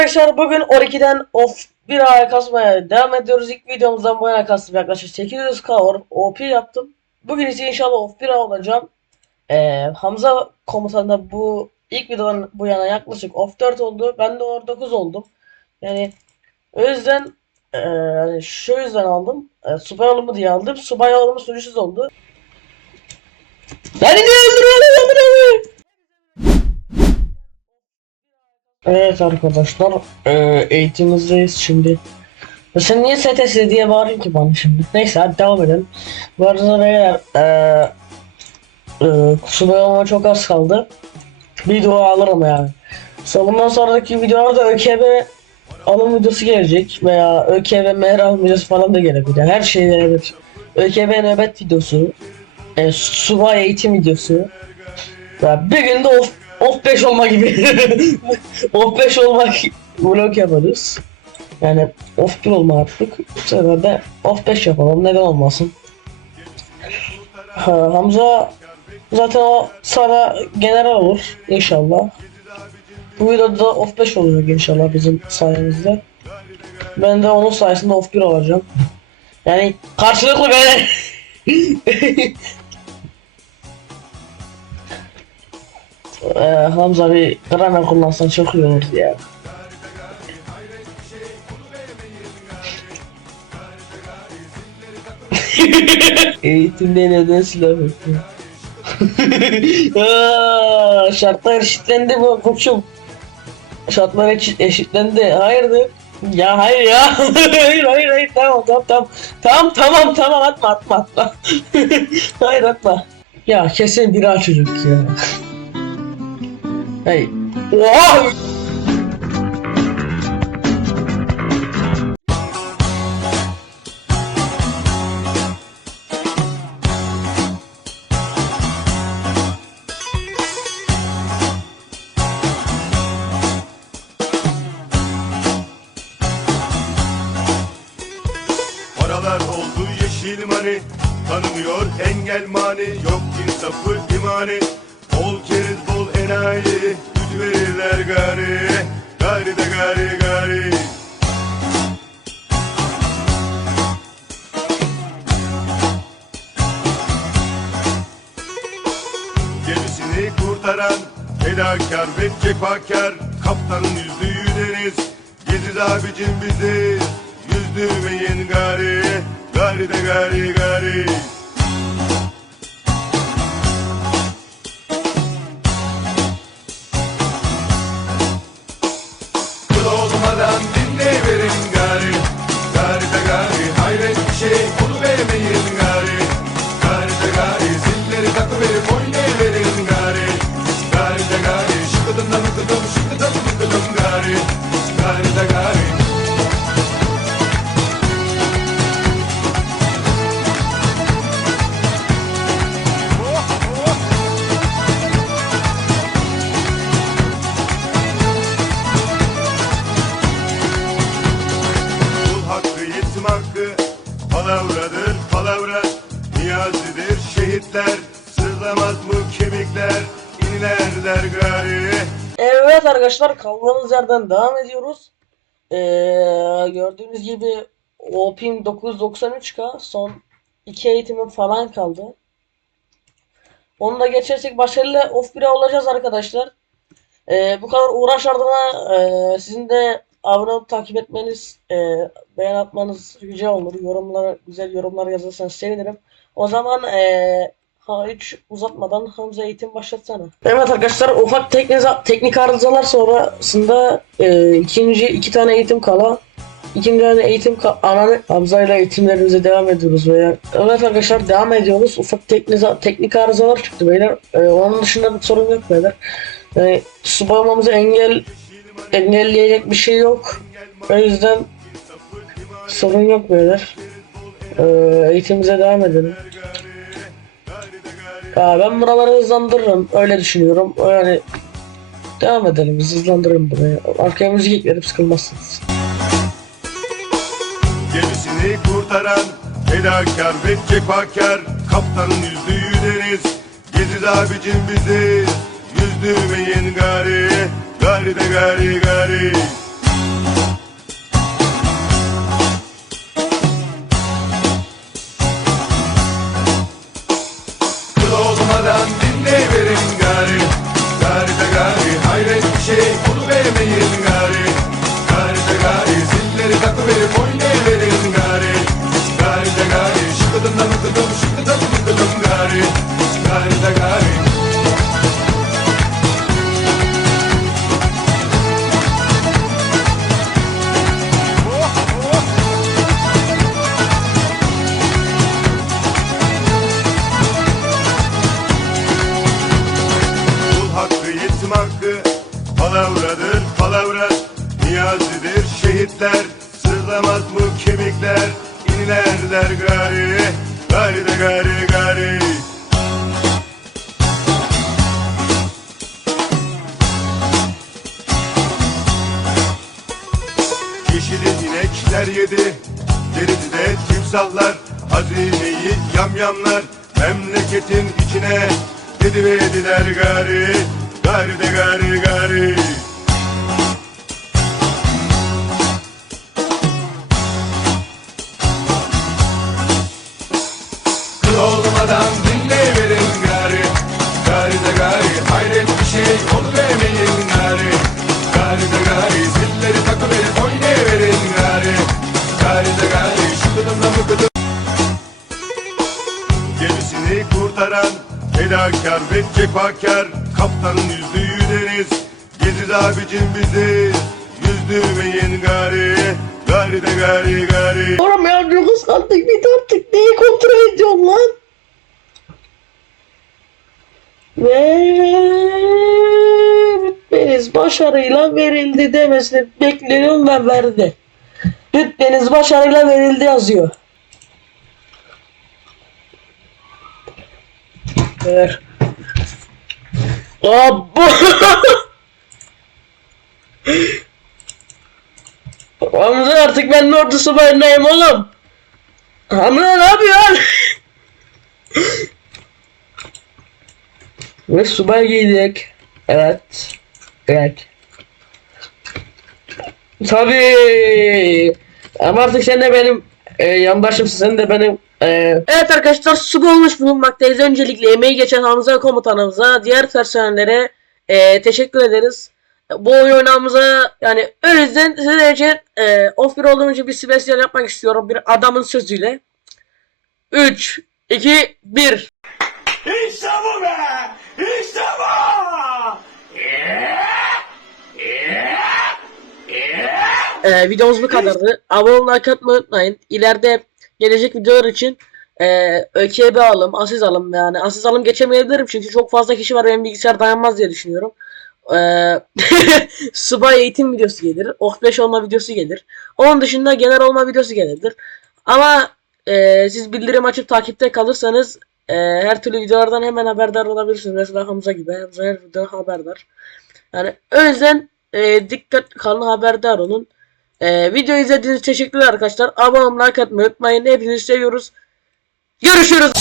arkadaşlar bugün 12'den off bir ay kasmaya devam ediyoruz. İlk videomuzdan bu yana kastım yaklaşık 800k or- OP yaptım. Bugün ise inşallah off bir ay olacağım. Ee, Hamza komutanında bu ilk videodan bu yana yaklaşık off 4 oldu. Ben de or 9 oldum. Yani o yüzden yani şu yüzden aldım. E, subay oğlumu diye aldım. Subay oğlumu sürüsüz oldu. Beni de öldürüyorlar Evet arkadaşlar eee eğitimimizdeyiz şimdi. Ya Sen niye STS diye bağırıyorsun ki bana şimdi? Neyse hadi devam edelim. Bu arada beyler eee eee subay olmama çok az kaldı. Bir dua alırım yani. Sonra bundan sonraki videolarda ÖKB alım videosu gelecek veya ÖKB meğer alım videosu falan da gelebilir. Her şey gelebilir. ÖKB nöbet videosu, e, subay eğitim videosu. Ya bir günde off, off 5 olma gibi. off 5 olmak vlog yaparız. Yani off 1 olma artık. Bu sefer de off 5 yapalım. Neden olmasın? Ha, Hamza zaten o sonra general olur inşallah. Bu videoda da off 5 olacak inşallah bizim sayemizde. Ben de onun sayesinde off 1 olacağım. Yani karşılıklı böyle. Ee, Hamza bir gramer kullansan çok iyi olur ya. Eğitimde neden silah? Aa, Şartlar eşitlendi bu koçum. Şartlar eşit, eşitlendi. Hayırdır? Ya hayır ya. hayır hayır hayır tamam tamam tamam. Tamam tamam tamam atma atma atma. hayır atma. Ya kesin bir çocuk ya. Hey. Oha! Oldu yeşil mani Tanımıyor engel mani Yok insafı imani Bol keriz bol enayi Güç verirler gari Gari de gari gari. Gemisini kurtaran Fedakar ve cefakar Kaptanın yüzdüğü deniz Geziz abicim biziz Yüzdürmeyin gari Gari de gari gari Palavradır palavra Niyazidir şehitler Sızlamaz mı kemikler İnlerler gari Evet arkadaşlar kaldığımız yerden devam ediyoruz. Ee, gördüğünüz gibi OP'im 993k son 2 eğitimim falan kaldı. Onu da geçersek başarılı off 1'e olacağız arkadaşlar. Ee, bu kadar uğraş ardına e, sizin de abone olup takip etmeniz, e, beğen atmanız rica olur. Yorumlara, güzel yorumlar yazarsanız sevinirim. O zaman e, ha, hiç uzatmadan Hamza eğitim başlatsana. Evet arkadaşlar ufak teknik, teknik arızalar sonrasında e, ikinci iki tane eğitim kala. İkinci tane eğitim ananı Hamza ile eğitimlerimize devam ediyoruz beyler. Evet arkadaşlar devam ediyoruz. Ufak teknik, teknik arızalar çıktı beyler. E, onun dışında bir sorun yok beyler. Yani subay olmamızı engel engelleyecek bir şey yok. O yüzden sorun yok beyler. E, eğitimimize devam edelim. Ya ben buraları hızlandırırım. Öyle düşünüyorum. Yani devam edelim. Hızlandırırım burayı. Arkaya müzik eklerim sıkılmazsınız. Gemisini kurtaran Fedakar ve cefakar Kaptanın yüzdüğü deniz Geziz abicim biziz Yüzdürmeyin gari Gari de gari gari şehitler Sızlamaz mı kemikler. İnlerler gari Gari de gari gari. Yeşili inekler yedi Gerisi de timsahlar. Hazineyi yamyamlar Memleketin içine. Dedi verdiler gari Gari de gari gari Kurtaran fedakar ve cefakar. Kaptanın yüzdüğü deniz Geziz abicim bizi. Yüzdürmeyin gari. Gari de gari gari. Oğlum ya çok ıslandık bir artık neyi kontrol ediyorum lan? Ve rütbeniz başarıyla verildi demesini bekliyorum ve verdi. Rütbeniz başarıyla verildi yazıyor. Ver. Abo! Hamza artık ben ordu subayındayım oğlum. Hamza ne yapıyorsun? Ve subay giydik. Evet. Evet. Tabii. Ama artık sen de benim e, yandaşımsın. Sen de benim e... Evet arkadaşlar subay olmuş bulunmaktayız. Öncelikle emeği geçen Hamza komutanımıza, diğer personellere e, teşekkür ederiz. Bu oyun oynamamıza yani o yüzden sizler için e, off bir olduğum için bir spesiyel yapmak istiyorum. Bir adamın sözüyle. 3, 2, 1. İşte bu be! İşte bu! Ee, videomuz bu kadardı. Abone olmayı like atmayı unutmayın. İleride gelecek videolar için e, ÖKB alım, Aziz alım yani. Aziz alım geçemeyebilirim çünkü çok fazla kişi var benim bilgisayar dayanmaz diye düşünüyorum. Ee, subay eğitim videosu gelir. Oh 5 olma videosu gelir. Onun dışında genel olma videosu gelebilir. Ama e, siz bildirim açıp takipte kalırsanız e, her türlü videolardan hemen haberdar olabilirsiniz. Mesela Hamza gibi. Hamza her videodan haberdar. Yani o yüzden e, dikkat kalın haberdar olun. E, video izlediğiniz teşekkürler arkadaşlar. Abone olmayı like atmayı unutmayın. Hepinizi seviyoruz. Görüşürüz.